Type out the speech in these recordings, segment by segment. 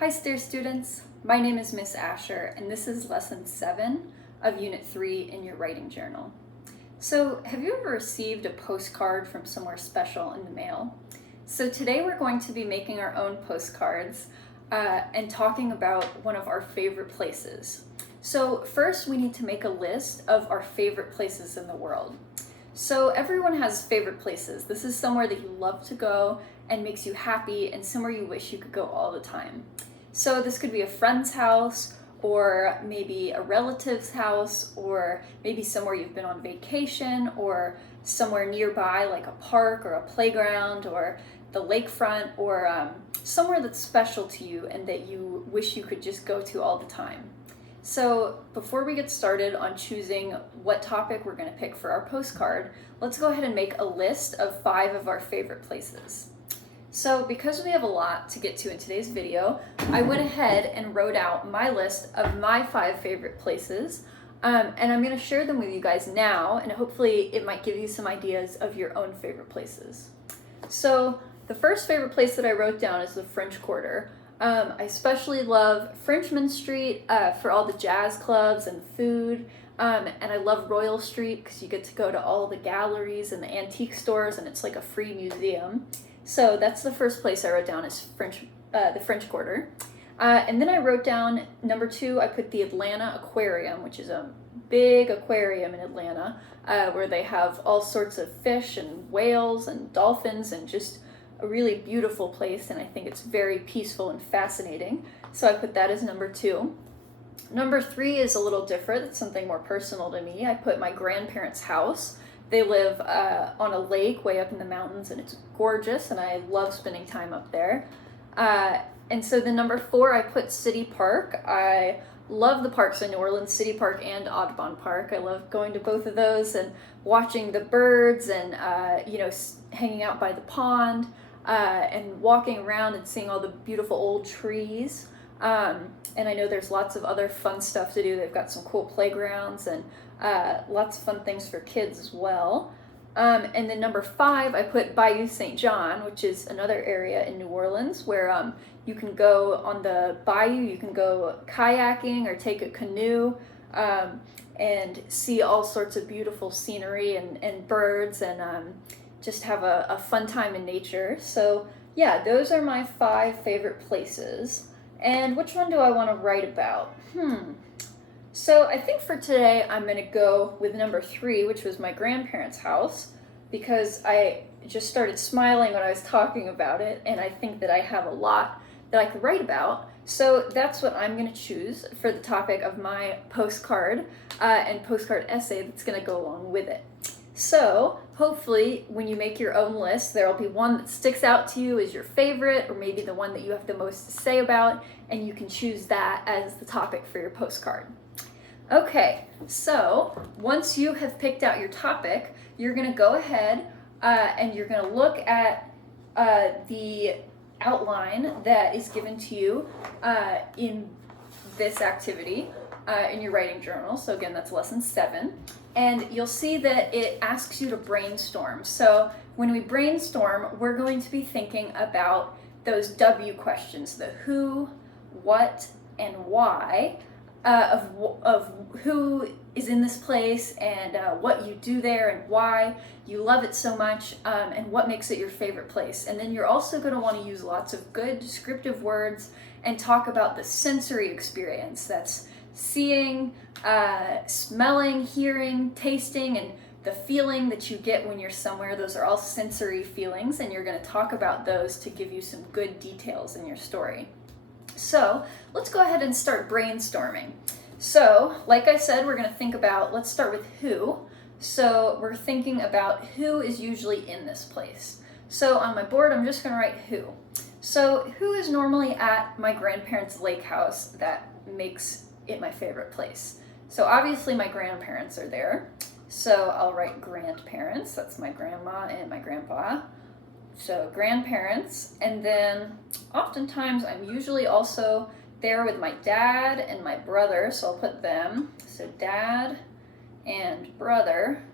Hi dear students, my name is Miss Asher and this is lesson 7 of Unit 3 in your writing journal. So have you ever received a postcard from somewhere special in the mail? So today we're going to be making our own postcards and talking about one of our favorite places. So first we need to make a list of our favorite places in the world. So everyone has favorite places. This is somewhere that you love to go and makes you happy and somewhere you wish you could go all the time. So this could be a friend's house or maybe a relative's house or maybe somewhere you've been on vacation or somewhere nearby like a park or a playground or the lakefront or somewhere that's special to you and that you wish you could just go to all the time. So before we get started on choosing what topic we're going to pick for our postcard, let's go ahead and make a list of 5 of our favorite places. So because we have a lot to get to in today's video, I went ahead and wrote out my list of my 5 favorite places, and I'm going to share them with you guys now, and hopefully it might give you some ideas of your own favorite places. So the first favorite place that I wrote down is the French Quarter. I especially love Frenchmen Street for all the jazz clubs and food, and I love Royal Street because you get to go to all the galleries and the antique stores, and it's like a free museum. So that's the first place I wrote down is the French Quarter. And then I wrote down number 2, I put the Atlanta Aquarium, which is a big aquarium in Atlanta where they have all sorts of fish and whales and dolphins and just a really beautiful place, and I think it's very peaceful and fascinating. So I put that as number 2. Number 3 is a little different. It's something more personal to me. I put my grandparents' house. They live on a lake way up in the mountains, and it's gorgeous, and I love spending time up there. And so the number 4, I put City Park. I love the parks in New Orleans, City Park and Audubon Park. I love going to both of those and watching the birds and, hanging out by the pond and walking around and seeing all the beautiful old trees. And I know there's lots of other fun stuff to do. They've got some cool playgrounds and lots of fun things for kids as well. And then number 5, I put Bayou St John, which is another area in New Orleans where you can go on the bayou, you can go kayaking or take a canoe and see all sorts of beautiful scenery and birds and just have a fun time in nature. So yeah, those are my 5 favorite places. And which one do I want to write about? So I think for today I'm going to go with number 3, which was my grandparents' house, because I just started smiling when I was talking about it, and I think that I have a lot that I could write about. So that's what I'm going to choose for the topic of my postcard and postcard essay that's going to go along with it. So hopefully when you make your own list, there will be one that sticks out to you as your favorite, or maybe the one that you have the most to say about, and you can choose that as the topic for your postcard. Okay, so once you have picked out your topic, you're going to go ahead and you're going to look at the outline that is given to you in this activity in your writing journal. So again, that's lesson 7. And you'll see that it asks you to brainstorm. So when we brainstorm, we're going to be thinking about those W questions, the who, what, and why. Of who is in this place and what you do there and why you love it so much and what makes it your favorite place. And then you're also going to want to use lots of good descriptive words and talk about the sensory experience. That's seeing, smelling, hearing, tasting, and the feeling that you get when you're somewhere. Those are all sensory feelings, and you're going to talk about those to give you some good details in your story. So let's go ahead and start brainstorming. So like I said, we're going to think about, let's start with who. So we're thinking about who is usually in this place. So on my board, I'm just going to write who. So who is normally at my grandparents' lake house that makes it my favorite place? So obviously my grandparents are there. So I'll write grandparents. That's my grandma and my grandpa. So grandparents, and then oftentimes I'm usually also there with my dad and my brother, so I'll put them. So dad and brother,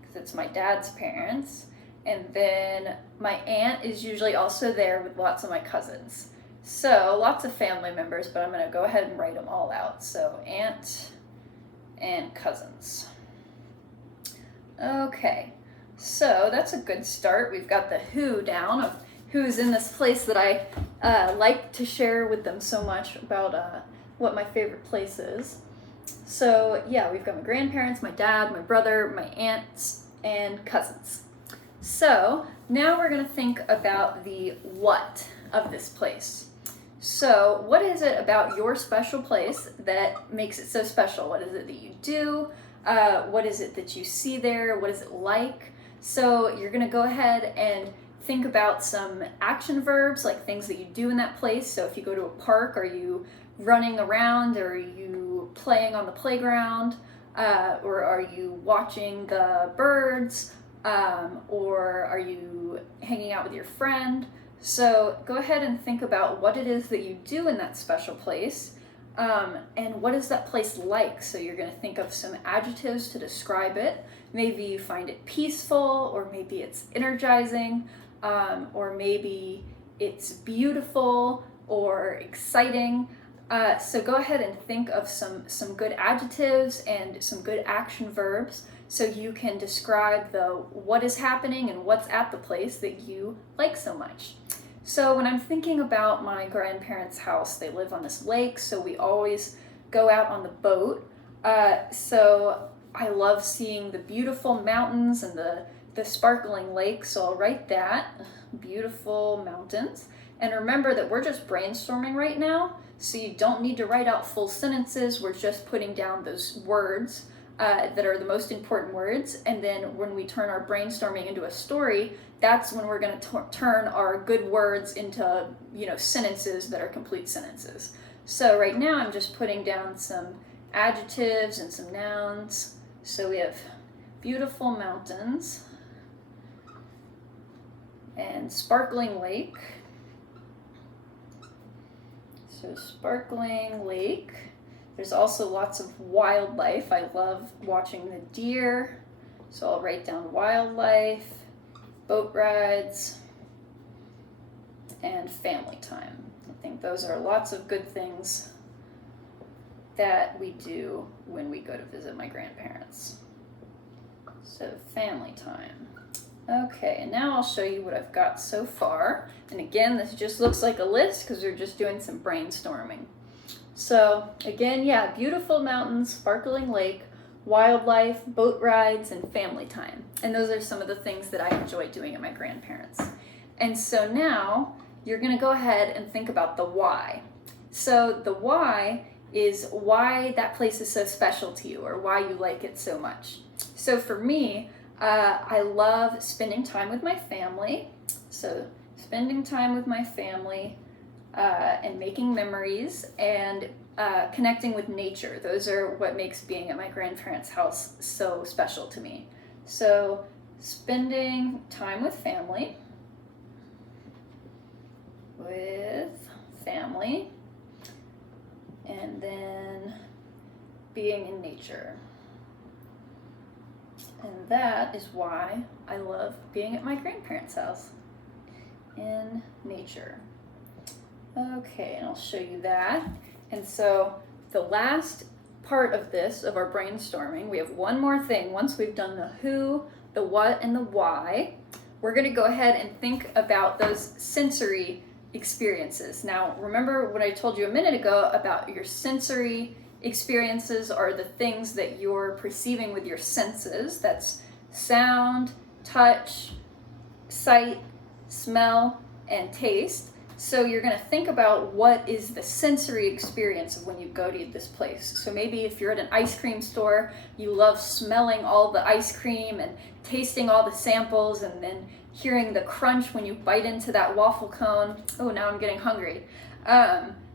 because it's my dad's parents. And then my aunt is usually also there with lots of my cousins. So lots of family members, but I'm going to go ahead and write them all out. So aunt and cousins. Okay, so that's a good start. We've got the who down of who's in this place that I like to share with them so much about what my favorite place is. So yeah, we've got my grandparents, my dad, my brother, my aunts, and cousins. So now we're going to think about the what of this place. So what is it about your special place that makes it so special? What is it that you do? What is it that you see there? What is it like? So you're going to go ahead and think about some action verbs, like things that you do in that place. So if you go to a park, are you running around? Or are you playing on the playground? Or are you watching the birds? Or are you hanging out with your friend? So go ahead and think about what it is that you do in that special place, and what is that place like? So you're going to think of some adjectives to describe it. Maybe you find it peaceful, or maybe it's energizing, or maybe it's beautiful or exciting. So go ahead and think of some good adjectives and some good action verbs so you can describe the what is happening and what's at the place that you like so much. So when I'm thinking about my grandparents' house, they live on this lake, so we always go out on the boat. So I love seeing the beautiful mountains and the sparkling lake, so I'll write that, beautiful mountains. And remember that we're just brainstorming right now, so you don't need to write out full sentences. We're just putting down those words that are the most important words, and then when we turn our brainstorming into a story, that's when we're going to turn our good words into, sentences that are complete sentences. So right now I'm just putting down some adjectives and some nouns. So we have beautiful mountains and sparkling lake. So sparkling lake. There's also lots of wildlife. I love watching the deer, so I'll write down wildlife, boat rides, and family time. I think those are lots of good things that we do when we go to visit my grandparents. So family time. Okay, and now I'll show you what I've got so far. And again, this just looks like a list because we're just doing some brainstorming. So again, yeah, beautiful mountains, sparkling lake, wildlife, boat rides, and family time. And those are some of the things that I enjoy doing at my grandparents'. And so now you're going to go ahead and think about the why. So the why is why that place is so special to you, or why you like it so much. So for me, I love spending time with my family. So spending time with my family, and making memories, and connecting with nature. Those are what makes being at my grandparents' house so special to me. So spending time with family, and then being in nature. And that is why I love being at my grandparents' house, in nature. Okay, and I'll show you that. And so the last part of this, of our brainstorming, we have one more thing. Once we've done the who, the what, and the why, we're going to go ahead and think about those sensory experiences. Now, remember what I told you a minute ago about your sensory experiences are the things that you're perceiving with your senses. That's sound, touch, sight, smell, and taste. So you're going to think about what is the sensory experience of when you go to this place. So maybe if you're at an ice cream store, you love smelling all the ice cream and tasting all the samples, and then hearing the crunch when you bite into that waffle cone. Oh, now I'm getting hungry.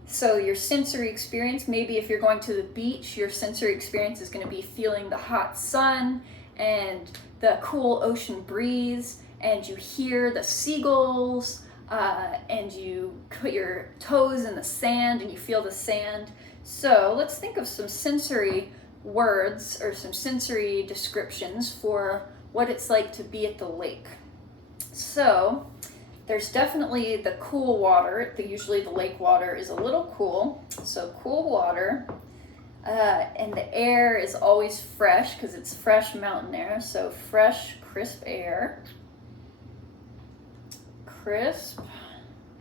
So your sensory experience, maybe if you're going to the beach, your sensory experience is going to be feeling the hot sun and the cool ocean breeze, and you hear the seagulls, and you put your toes in the sand and you feel the sand. So let's think of some sensory words or some sensory descriptions for what it's like to be at the lake. So There's definitely the cool water. Usually the lake water is a little cool, so cool water. And the air is always fresh because it's fresh mountain air, so fresh, crisp air. Crisp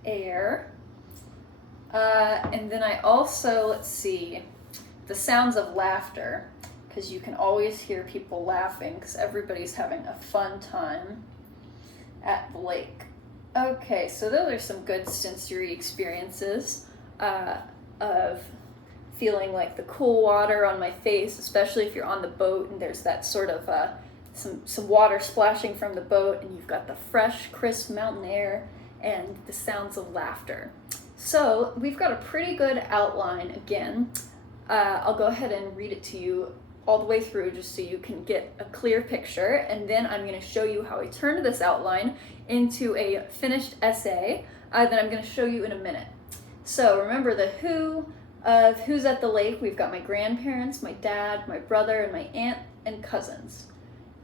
air. And then I also, let's see, the sounds of laughter, because you can always hear people laughing because everybody's having a fun time at the lake. Okay, so those are some good sensory experiences of feeling like the cool water on my face, especially if you're on the boat and there's that sort of some water splashing from the boat, and you've got the fresh, crisp mountain air and the sounds of laughter. So we've got a pretty good outline again. I'll go ahead and read it to you all the way through just so you can get a clear picture, and then I'm going to show you how I turned this outline into a finished essay that I'm going to show you in a minute. So remember the who of who's at the lake. We've got my grandparents, my dad, my brother, and my aunt and cousins.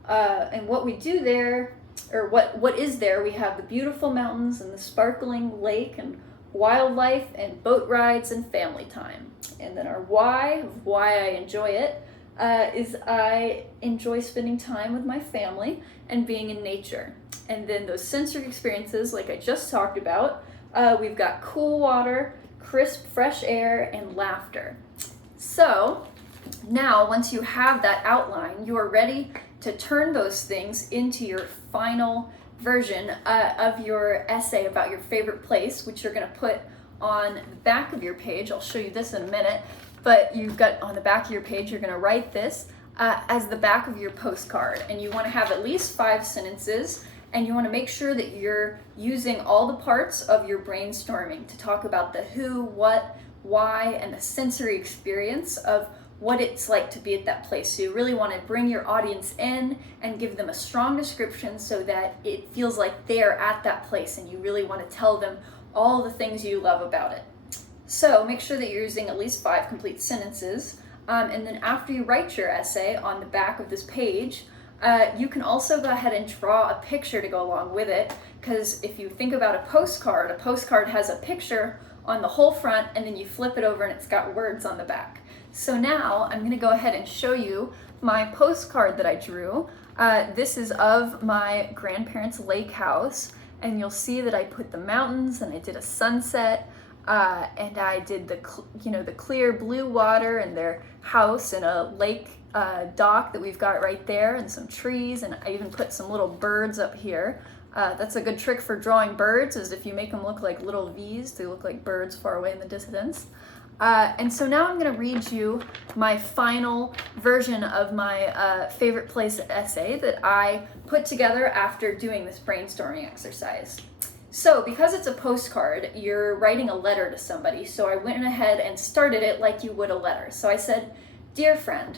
And what we do there, or what is there, we have the beautiful mountains and the sparkling lake and wildlife and boat rides and family time. And then our why I enjoy it is I enjoy spending time with my family and being in nature. And then those sensory experiences, like I just talked about, we've got cool water, crisp, fresh air, and laughter. So now, once you have that outline, you are ready to turn those things into your final version of your essay about your favorite place, which you're going to put on the back of your page. I'll show you this in a minute, but you've got on the back of your page, you're going to write this as the back of your postcard, and you want to have at least 5 sentences, and you want to make sure that you're using all the parts of your brainstorming to talk about the who, what, why, and the sensory experience of what it's like to be at that place. So you really want to bring your audience in and give them a strong description so that it feels like they're at that place, and you really want to tell them all the things you love about it. So make sure that you're using at least 5 complete sentences. And then after you write your essay on the back of this page, you can also go ahead and draw a picture to go along with it, because if you think about a postcard has a picture on the whole front, and then you flip it over and it's got words on the back. So now I'm going to go ahead and show you my postcard that I drew. This is of my grandparents' lake house, and you'll see that I put the mountains, and I did a sunset, and I did the clear blue water and their house and a lake dock that we've got right there, and some trees, and I even put some little birds up here. That's a good trick for drawing birds, is if you make them look like little V's, they look like birds far away in the distance. And so now I'm going to read you my final version of my favorite place essay that I put together after doing this brainstorming exercise. So because it's a postcard, you're writing a letter to somebody, so I went ahead and started it like you would a letter. So I said, "Dear friend,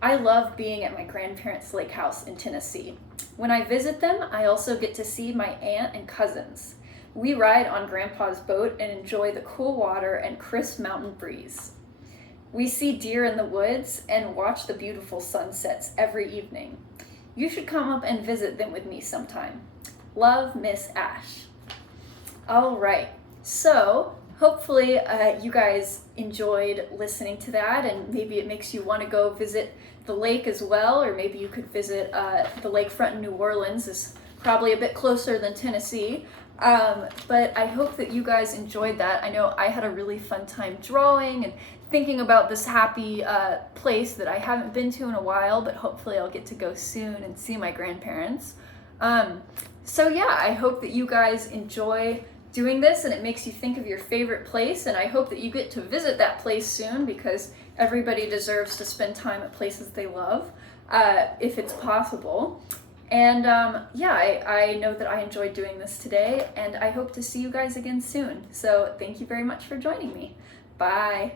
I love being at my grandparents' lake house in Tennessee. When I visit them, I also get to see my aunt and cousins. We ride on Grandpa's boat and enjoy the cool water and crisp mountain breeze. We see deer in the woods and watch the beautiful sunsets every evening. You should come up and visit them with me sometime. Love, Miss Ash." All right, so hopefully you guys enjoyed listening to that, and maybe it makes you want to go visit the lake as well, or maybe you could visit the lakefront in New Orleans. It's probably a bit closer than Tennessee. But I hope that you guys enjoyed that. I know I had a really fun time drawing and thinking about this happy place that I haven't been to in a while, but hopefully I'll get to go soon and see my grandparents. So yeah, I hope that you guys enjoy doing this and it makes you think of your favorite place, and I hope that you get to visit that place soon, because everybody deserves to spend time at places they love, if it's possible. And yeah, I know that I enjoyed doing this today, and I hope to see you guys again soon. So thank you very much for joining me. Bye.